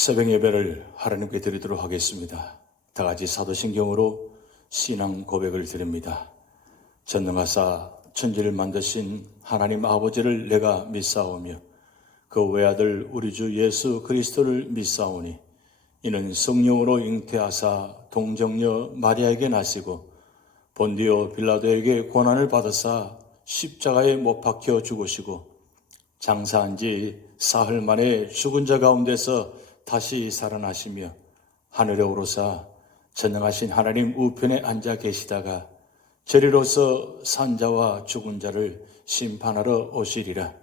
새벽 예배를 하나님께 드리도록 하겠습니다. 다 같이 사도신경으로 신앙 고백을 드립니다. 전능하사 천지를 만드신 하나님 아버지를 내가 믿사오며 그 외아들 우리 주 예수 그리스도를 믿사오니 이는 성령으로 잉태하사 동정녀 마리아에게 나시고 본디오 빌라도에게 고난을 받으사 십자가에 못 박혀 죽으시고 장사한 지 사흘 만에 죽은 자 가운데서 다시 살아나시며 하늘에 오르사 전능하신 하나님 우편에 앉아 계시다가 저리로서 산자와 죽은 자를 심판하러 오시리라.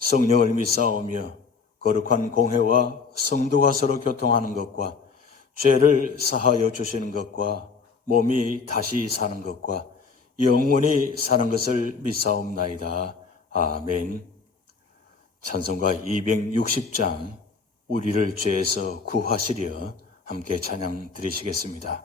성령을 믿사오며 거룩한 공회와 성도가 서로 교통하는 것과 죄를 사하여 주시는 것과 몸이 다시 사는 것과 영원히 사는 것을 믿사옵나이다. 아멘. 찬송가 260장 우리를 죄에서 구하시려 함께 찬양 드리시겠습니다.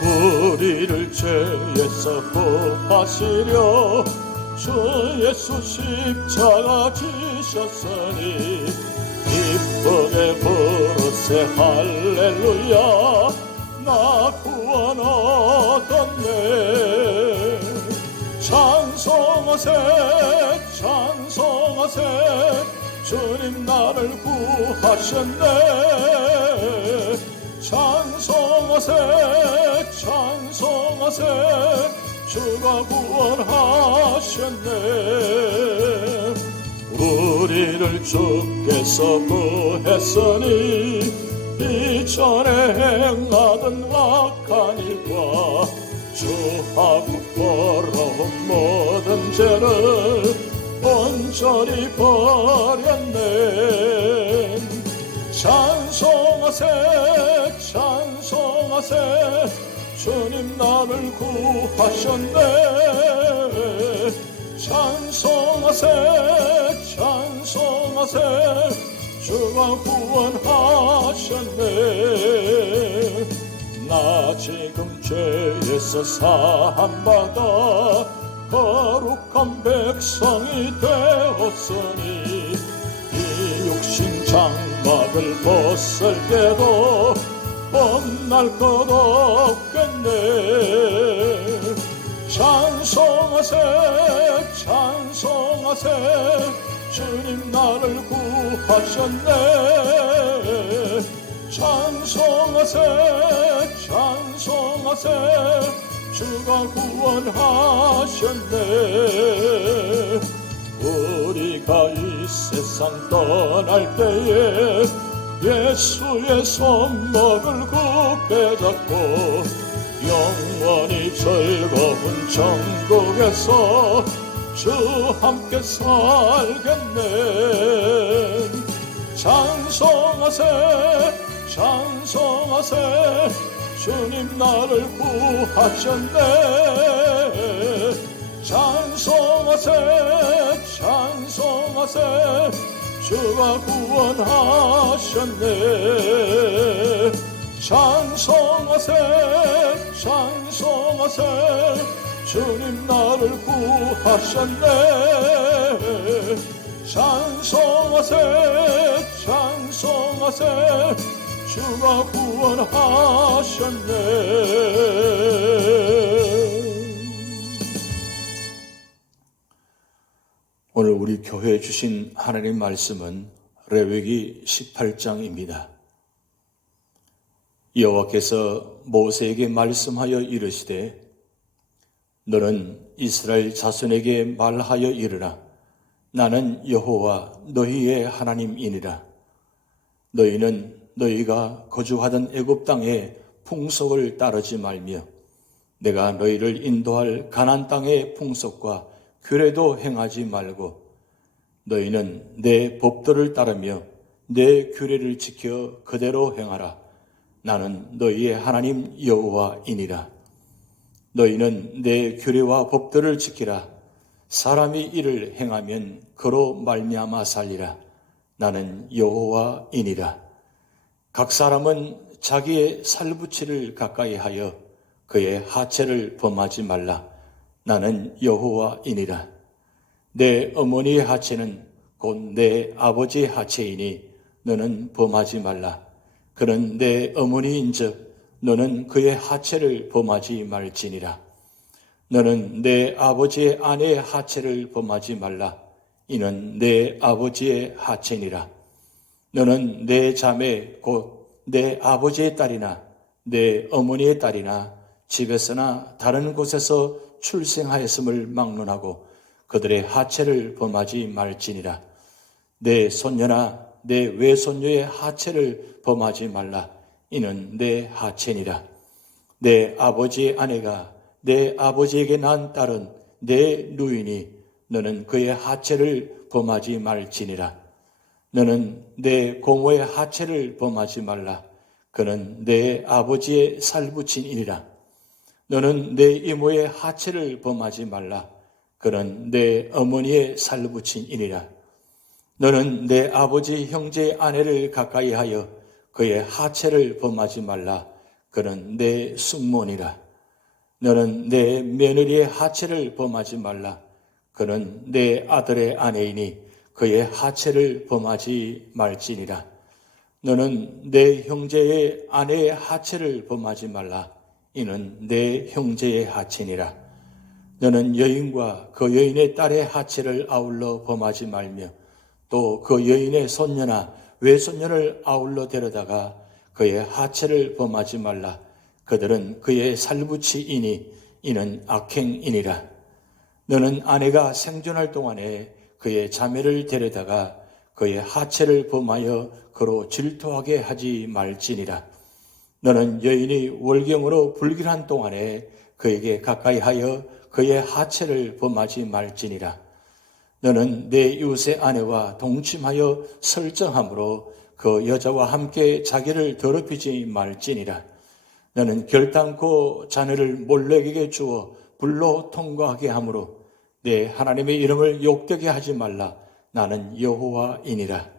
우리를 죄에서 구하시려 주 예수 십자가 지셨으니 기쁘게 부르세 할렐루야 나 구원 얻었네. 찬송하세 찬송하세 주님 나를 구하셨네. 찬송하세 찬송하세 주가 구원하셨네. 우리를 주께서 구했으니 이전에 행하던 악한 일과 주하고 더러운 모든 죄를 온전히 버렸네. 찬송하세 찬송하세 주님 나를 구하셨네. 찬송하세 찬송하세 주가 구원하셨네. 나 지금 죄에서 사함받아 거룩한 백성이 되었으니 이 육신 장막을 벗을 때도 뻔날 것 없겠네. 찬송하세 찬송하세 주님 나를 구하셨네. 찬송하세 찬송하세 주가 구원하셨네. 우리가 이 세상 떠날 때에 예수의 손목을 굳게 잡고 영원히 즐거운 천국에서 주 함께 살겠네. 찬송하세 찬송하세 주님 나를 구하셨네. 찬송하세 찬송하세 주가 구원하셨네. 찬송하세 찬송하세 주님 나를 구하셨네. 찬송하세 찬송하세 주가 구원하셨네. 오늘 우리 교회에 주신 하나님 말씀은 레위기 18장입니다. 여호와께서 모세에게 말씀하여 이르시되 너는 이스라엘 자손에게 말하여 이르라. 나는 여호와 너희의 하나님이니라. 너희는 너희가 거주하던 애굽 땅의 풍속을 따르지 말며 내가 너희를 인도할 가나안 땅의 풍속과 규례도 행하지 말고 너희는 내 법도를 따르며 내 규례를 지켜 그대로 행하라. 나는 너희의 하나님 여호와이니라. 너희는 내 규례와 법도를 지키라. 사람이 이를 행하면 그로 말미암아 살리라. 나는 여호와이니라. 각 사람은 자기의 살붙이를 가까이 하여 그의 하체를 범하지 말라. 나는 여호와이니라. 내 어머니의 하체는 곧 내 아버지의 하체이니 너는 범하지 말라. 그는 내 어머니인즉 너는 그의 하체를 범하지 말지니라. 너는 내 아버지의 아내의 하체를 범하지 말라. 이는 내 아버지의 하체니라. 너는 내 자매 곧 내 아버지의 딸이나 내 어머니의 딸이나 집에서나 다른 곳에서 출생하였음을 막론하고 그들의 하체를 범하지 말지니라. 내 손녀나 내 외손녀의 하체를 범하지 말라. 이는 내 하체니라. 내 아버지의 아내가 내 아버지에게 낳은 딸은 내 누이니 너는 그의 하체를 범하지 말지니라. 너는 내 고모의 하체를 범하지 말라. 그는 내 아버지의 살부친이니라. 너는 내 이모의 하체를 범하지 말라. 그는 내 어머니의 살부친이니라. 너는 내 아버지 형제의 아내를 가까이 하여 그의 하체를 범하지 말라. 그는 내 숙모니라. 너는 내 며느리의 하체를 범하지 말라. 그는 내 아들의 아내이니 그의 하체를 범하지 말지니라. 너는 내 형제의 아내의 하체를 범하지 말라. 이는 내 형제의 하체니라. 너는 여인과 그 여인의 딸의 하체를 아울러 범하지 말며 또 그 여인의 손녀나 외손녀를 아울러 데려다가 그의 하체를 범하지 말라. 그들은 그의 살부치이니 이는 악행이니라. 너는 아내가 생존할 동안에 그의 자매를 데려다가 그의 하체를 범하여 그로 질투하게 하지 말지니라. 너는 여인이 월경으로 불길한 동안에 그에게 가까이 하여 그의 하체를 범하지 말지니라. 너는 내 이웃의 아내와 동침하여 설정함으로 그 여자와 함께 자기를 더럽히지 말지니라. 너는 결단코 자네를 몰렉에게 주어 불로 통과하게 하므로 내 하나님의 이름을 욕되게 하지 말라. 나는 여호와이니라.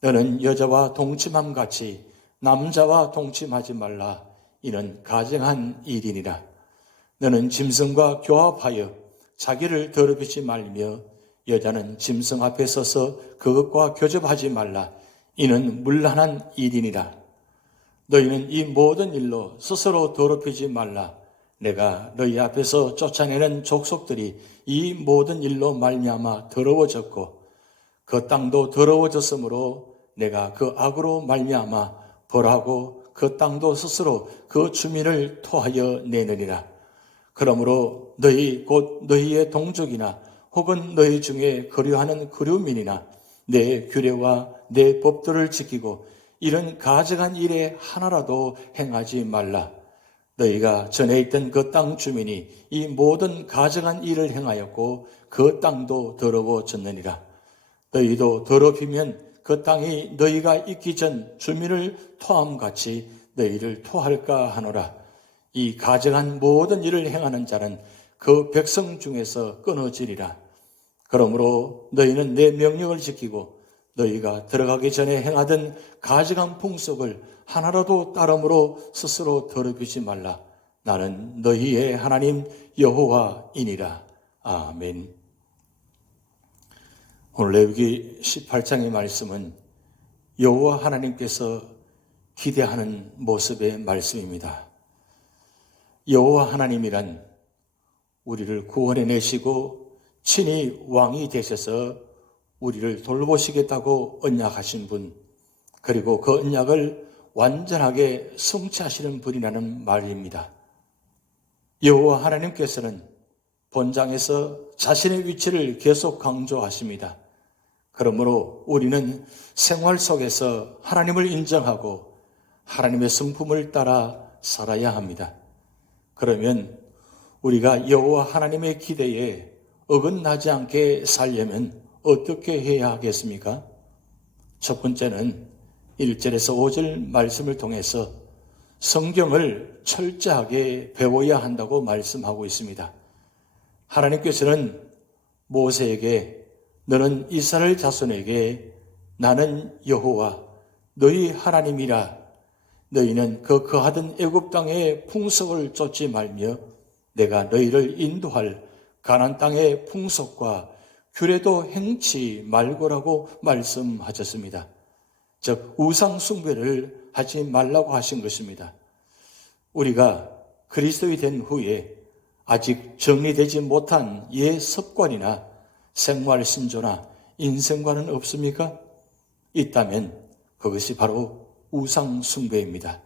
너는 여자와 동침함 같이 남자와 동침하지 말라. 이는 가증한 일이니라. 너는 짐승과 교합하여 자기를 더럽히지 말며 여자는 짐승 앞에 서서 그것과 교접하지 말라. 이는 문란한 일이니라. 너희는 이 모든 일로 스스로 더럽히지 말라. 내가 너희 앞에서 쫓아내는 족속들이 이 모든 일로 말미암아 더러워졌고 그 땅도 더러워졌으므로 내가 그 악으로 말미암아 벌하고 그 땅도 스스로 그 주민을 토하여 내느니라. 그러므로 너희 곧 너희의 동족이나 혹은 너희 중에 거류하는 거류민이나 내 규례와 내 법도를 지키고 이런 가증한 일에 하나라도 행하지 말라. 너희가 전에 있던 그 땅 주민이 이 모든 가증한 일을 행하였고 그 땅도 더러워졌느니라. 너희도 더럽히면 그 땅이 너희가 있기 전 주민을 토함같이 너희를 토할까 하노라. 이 가증한 모든 일을 행하는 자는 그 백성 중에서 끊어지리라. 그러므로 너희는 내 명령을 지키고 너희가 들어가기 전에 행하던 가증한 풍속을 하나라도 따름으로 스스로 더럽히지 말라. 나는 너희의 하나님 여호와이니라. 아멘. 오늘 레위기 18장의 말씀은 여호와 하나님께서 기대하는 모습의 말씀입니다. 여호와 하나님이란 우리를 구원해내시고 친히 왕이 되셔서 우리를 돌보시겠다고 언약하신 분, 그리고 그 언약을 완전하게 성취하시는 분이라는 말입니다. 여호와 하나님께서는 본장에서 자신의 위치를 계속 강조하십니다. 그러므로 우리는 생활 속에서 하나님을 인정하고 하나님의 성품을 따라 살아야 합니다. 그러면 우리가 여호와 하나님의 기대에 어긋나지 않게 살려면 어떻게 해야 하겠습니까? 첫 번째는 1절에서 5절 말씀을 통해서 성경을 철저하게 배워야 한다고 말씀하고 있습니다. 하나님께서는 모세에게 너는 이스라엘 자손에게 나는 여호와 너희 하나님이라 너희는 그 거하던 애굽 땅의 풍속을 쫓지 말며 내가 너희를 인도할 가나안 땅의 풍속과 규례도 행치 말고라고 말씀하셨습니다. 즉 우상 숭배를 하지 말라고 하신 것입니다. 우리가 그리스도인이 된 후에 아직 정리되지 못한 옛 습관이나 생활 신조나 인생관은 없습니까? 있다면 그것이 바로 우상 숭배입니다.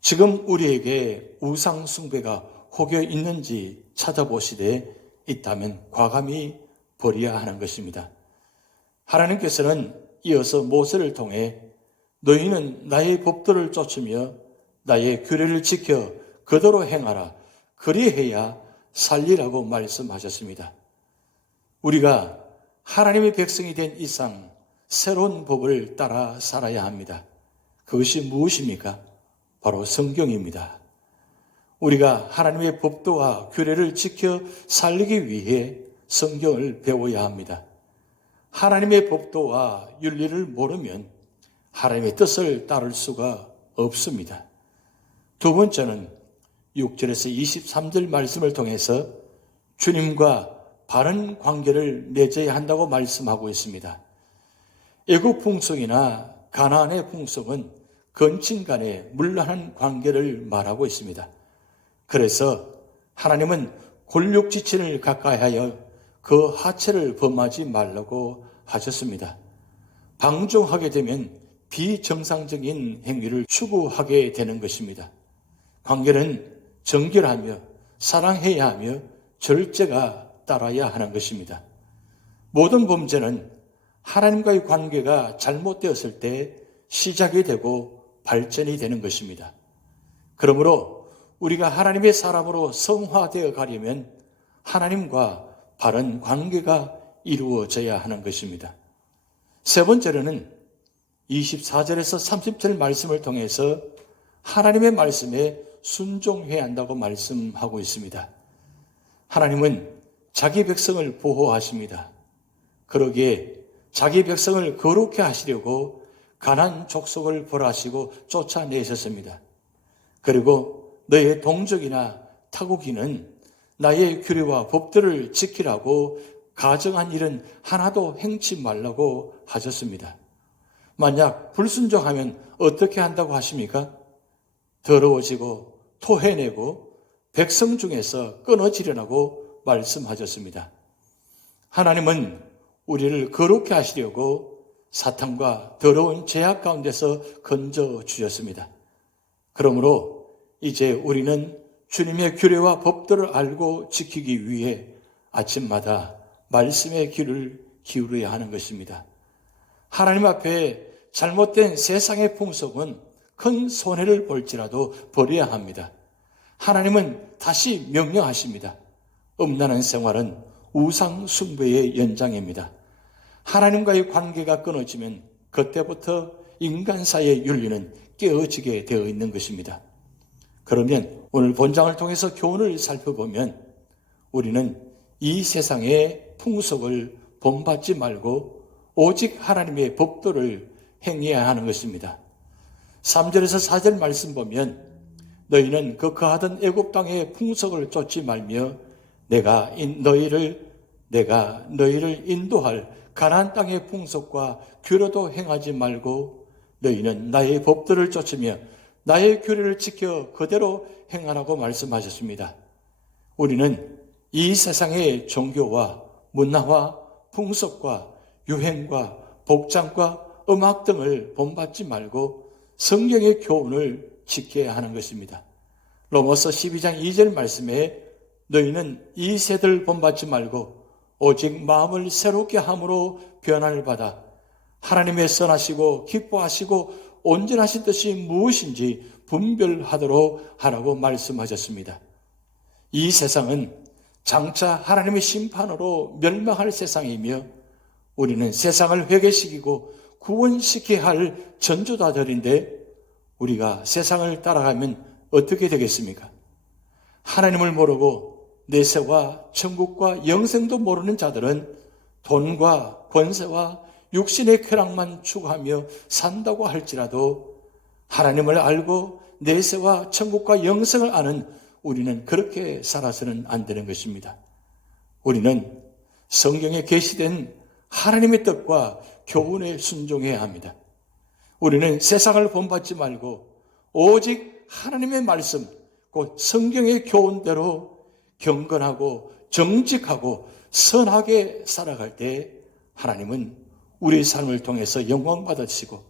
지금 우리에게 우상 숭배가 혹여 있는지 찾아보시되 있다면 과감히 버려야 하는 것입니다. 하나님께서는 이어서 모세를 통해 너희는 나의 법도를 쫓으며 나의 규례를 지켜 그대로 행하라. 그리해야 살리라고 말씀하셨습니다. 우리가 하나님의 백성이 된 이상 새로운 법을 따라 살아야 합니다. 그것이 무엇입니까? 바로 성경입니다. 우리가 하나님의 법도와 규례를 지켜 살리기 위해 성경을 배워야 합니다. 하나님의 법도와 윤리를 모르면 하나님의 뜻을 따를 수가 없습니다. 두 번째는 6절에서 23절 말씀을 통해서 주님과 바른 관계를 맺어야 한다고 말씀하고 있습니다. 애국 풍속이나 가나안의 풍속은 건친 간의 문란한 관계를 말하고 있습니다. 그래서 하나님은 골육지친을 가까이하여 그 하체를 범하지 말라고 하셨습니다. 방종하게 되면 비정상적인 행위를 추구하게 되는 것입니다. 관계는 정결하며 사랑해야 하며 절제가 따라야 하는 것입니다. 모든 범죄는 하나님과의 관계가 잘못되었을 때 시작이 되고 발전이 되는 것입니다. 그러므로 우리가 하나님의 사람으로 성화되어 가려면 하나님과 바른 관계가 이루어져야 하는 것입니다. 세 번째로는 24절에서 30절 말씀을 통해서 하나님의 말씀에 순종해야 한다고 말씀하고 있습니다. 하나님은 자기 백성을 보호하십니다. 그러기에 자기 백성을 거룩해 하시려고 가나안 족속을 벌하시고 쫓아내셨습니다. 그리고 너의 동족이나 타국인은 나의 규례와 법들을 지키라고 가정한 일은 하나도 행치 말라고 하셨습니다. 만약 불순종하면 어떻게 한다고 하십니까? 더러워지고 토해내고 백성 중에서 끊어지려고 말씀하셨습니다. 하나님은 우리를 거룩해 하시려고 사탄과 더러운 죄악 가운데서 건져 주셨습니다. 그러므로 이제 우리는 주님의 규례와 법들을 알고 지키기 위해 아침마다 말씀의 귀를 기울여야 하는 것입니다. 하나님 앞에 잘못된 세상의 풍속은 큰 손해를 볼지라도 버려야 합니다. 하나님은 다시 명령하십니다. 음란한 생활은 우상 숭배의 연장입니다. 하나님과의 관계가 끊어지면 그때부터 인간 사이의 윤리는 깨어지게 되어 있는 것입니다. 그러면 오늘 본장을 통해서 교훈을 살펴보면 우리는 이 세상의 풍속을 본받지 말고 오직 하나님의 법도를 행해야 하는 것입니다. 3절에서 4절 말씀 보면 너희는 그 거하던 애굽 땅의 풍속을 쫓지 말며 내가 너희를 인도할 가나안 땅의 풍속과 규례도 행하지 말고 너희는 나의 법들을 쫓으며 나의 규례를 지켜 그대로 행하라고 말씀하셨습니다. 우리는 이 세상의 종교와 문화와 풍속과 유행과 복장과 음악 등을 본받지 말고 성경의 교훈을 지켜야 하는 것입니다. 로마서 12장 2절 말씀에 너희는 이 세대를 본받지 말고 오직 마음을 새롭게 함으로 변화를 받아 하나님의 선하시고 기뻐하시고 온전하신 뜻이 무엇인지 분별하도록 하라고 말씀하셨습니다. 이 세상은 장차 하나님의 심판으로 멸망할 세상이며 우리는 세상을 회개시키고 구원시켜야 할 전도자들인데 우리가 세상을 따라가면 어떻게 되겠습니까? 하나님을 모르고 내세와 천국과 영생도 모르는 자들은 돈과 권세와 육신의 쾌락만 추구하며 산다고 할지라도 하나님을 알고 내세와 천국과 영생을 아는 우리는 그렇게 살아서는 안 되는 것입니다. 우리는 성경에 계시된 하나님의 뜻과 교훈에 순종해야 합니다. 우리는 세상을 본받지 말고 오직 하나님의 말씀, 곧 성경의 교훈대로 경건하고 정직하고 선하게 살아갈 때 하나님은 우리 삶을 통해서 영광 받으시고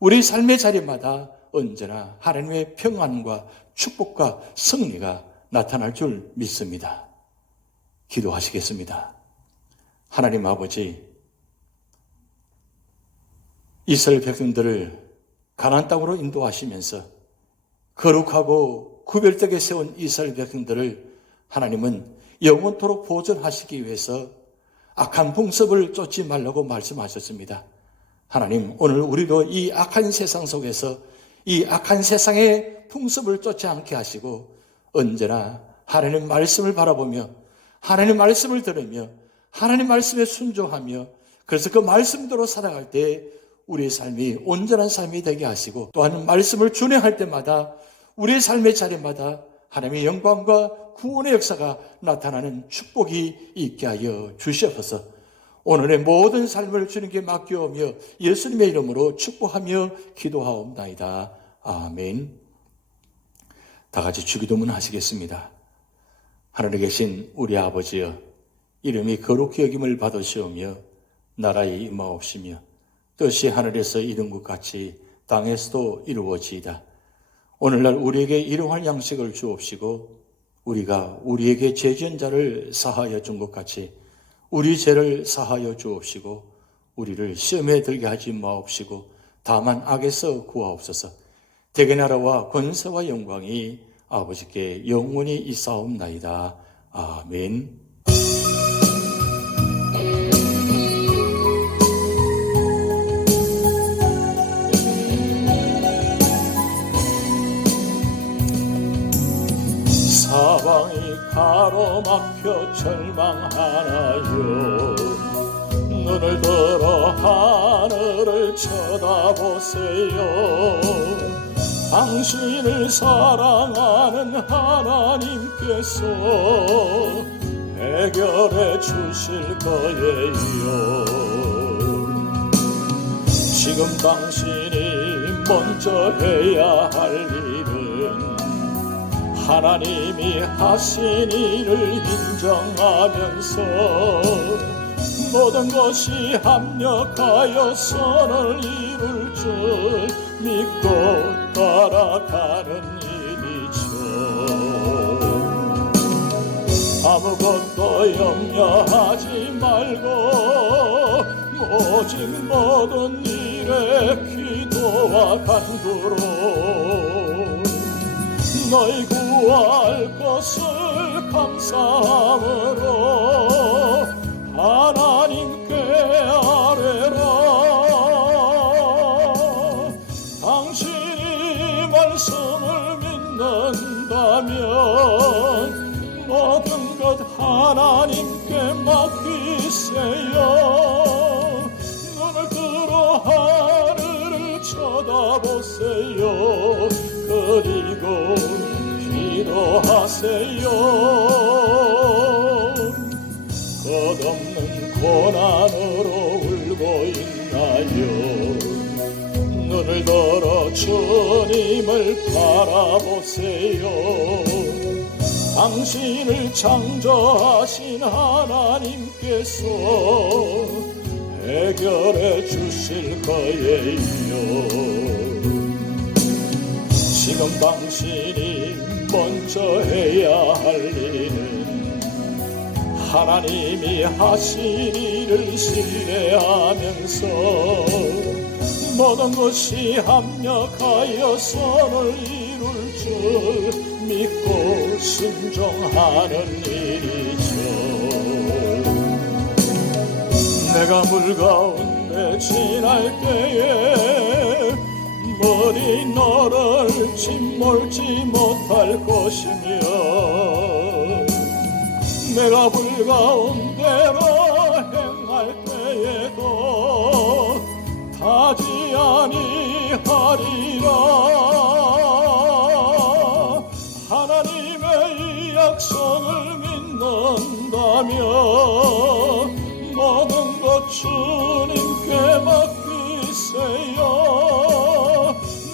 우리 삶의 자리마다 언제나 하나님의 평안과 축복과 승리가 나타날 줄 믿습니다. 기도하시겠습니다. 하나님 아버지, 이스라엘 백성들을 가나안 땅으로 인도하시면서 거룩하고 구별되게 세운 이스라엘 백성들을 하나님은 영원토록 보존하시기 위해서 악한 풍습을 쫓지 말라고 말씀하셨습니다. 하나님, 오늘 우리도 이 악한 세상 속에서 이 악한 세상의 풍습을 쫓지 않게 하시고 언제나 하나님 말씀을 바라보며 하나님 말씀을 들으며 하나님 말씀에 순종하며 그래서 그 말씀대로 살아갈 때 우리의 삶이 온전한 삶이 되게 하시고 또한 말씀을 준행할 때마다 우리의 삶의 자리마다 하나님의 영광과 구원의 역사가 나타나는 축복이 있게 하여 주시옵소서. 오늘의 모든 삶을 주님께 맡겨오며 예수님의 이름으로 축복하며 기도하옵나이다. 아멘. 다 같이 주기도문 하시겠습니다. 하늘에 계신 우리 아버지여, 이름이 거룩히 여김을 받으시오며 나라에 임하옵시며 뜻이 하늘에서 이룬 것 같이 땅에서도 이루어지이다. 오늘날 우리에게 일용할 양식을 주옵시고 우리가 우리에게 죄 지은 자를 사하여 준 것 같이 우리 죄를 사하여 주옵시고 우리를 시험에 들게 하지 마옵시고 다만 악에서 구하옵소서. 대개 나라와 권세와 영광이 아버지께 영원히 있사옵나이다. 아멘. 사방이 가로막혀 절망하나요. 눈을 들어 하늘을 쳐다보세요. 당신을 사랑하는 하나님께서 해결해 주실 거예요. 지금 당신이 먼저 해야 할 일은 하나님이 하신 일을 인정하면서 모든 것이 합력하여 선을 이룰 줄 믿고 따라가는 일이죠. 아무것도 염려하지 말고 오직 모든 일에 기도와 간구로 너희 구할 것을 감사함으로 하나님께 아뢰라. 당신이 말씀을 믿는다면 모든 것 하나님께 맡기세요. 눈을 들어 하늘을 쳐다보세요. 그리고 기도하세요. 끝없는 고난으로 울고 있나요? 눈을 들어 주님을 바라보세요. 당신을 창조하신 하나님께서 해결해 주실 거예요. 지금 당신이 먼저 해야 할 일은 하나님이 하신 일을 신뢰하면서 모든 것이 합력하여 선을 이룰 줄 믿고 순종하는 일이죠. 내가 물 가운데 지날 때에 머리 너를 짓몰지 못할 것이며 내가 불 가운데로 행할 때에도 타지 아니하리라. 약속을 믿는다면 모든 것 주님께 맡기세요.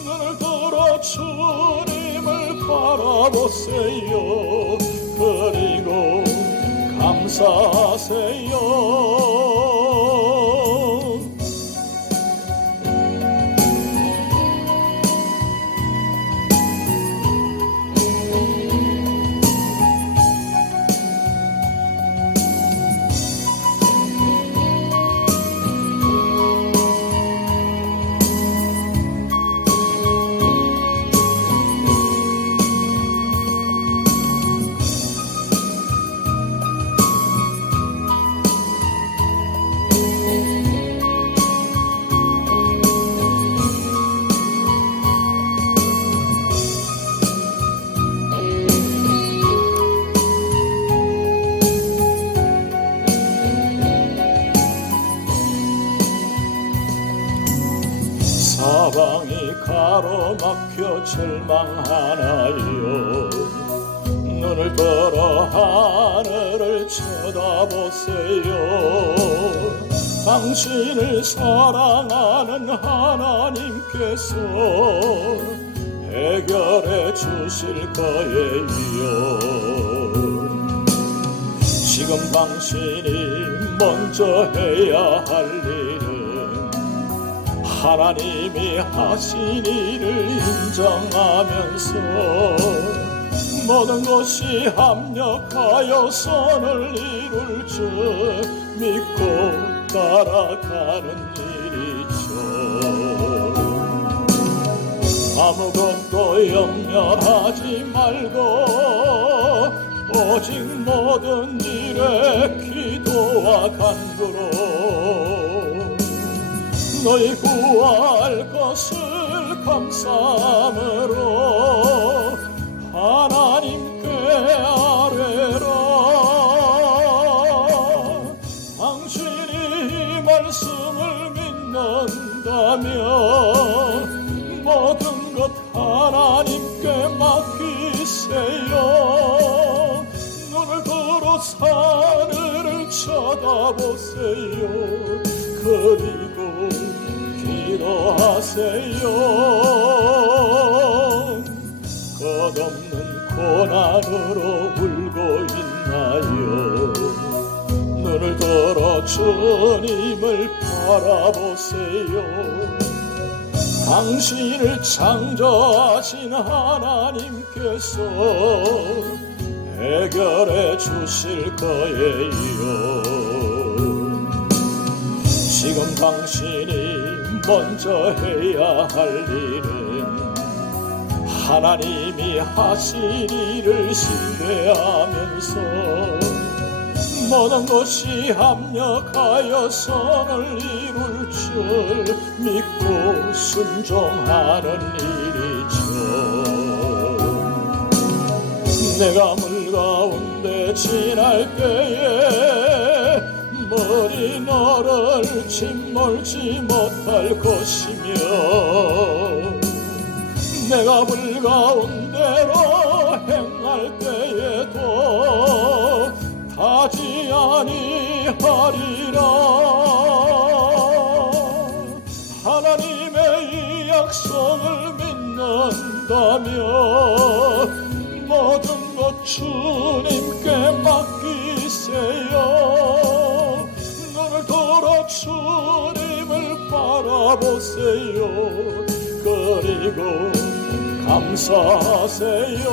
눈을 들어 주님을 바라보세요. 그리고 감사하세요. 사방이 가로막혀 절망하나요? 눈을 들어 하늘을 쳐다보세요. 당신을 사랑하는 하나님께서 해결해 주실 거예요. 지금 당신이 먼저 해야 할 일은 하나님이 하신 일을 인정하면서 모든 것이 합력하여 선을 이룰 줄 믿고 따라가는 일이죠. 아무것도 염려하지 말고 오직 모든 일에 기도와 간구로 너희 구할 것을 감사함으로 하나님께 아뢰라. 당신이 이 말씀을 믿는다면 모든 것 하나님께 맡기세요. 눈을 들어 하늘을 쳐다보세요. 그리고 기도하세요. 끝없는 고난으로 울고 있나요? 눈을 들어 주님을 바라보세요. 당신을 창조하신 하나님께서 해결해 주실 거예요. 지금 당신이 먼저 해야 할 일은 하나님이 하신 일을 신뢰하면서 모든 것이 합력하여 선을 이룰 줄 믿고 순종하는 일이죠. 내가 물 가운데 지날 때에 머리 너를 짓몰지 못할 것이며 내가 물 가운데로 행할 때에도 타지 아니하리라. 하나님의 이 약속을 믿는다면 모든 것 주님께 맡기세요. 눈을 들어 주님을 바라보세요. 그리고 감사하세요.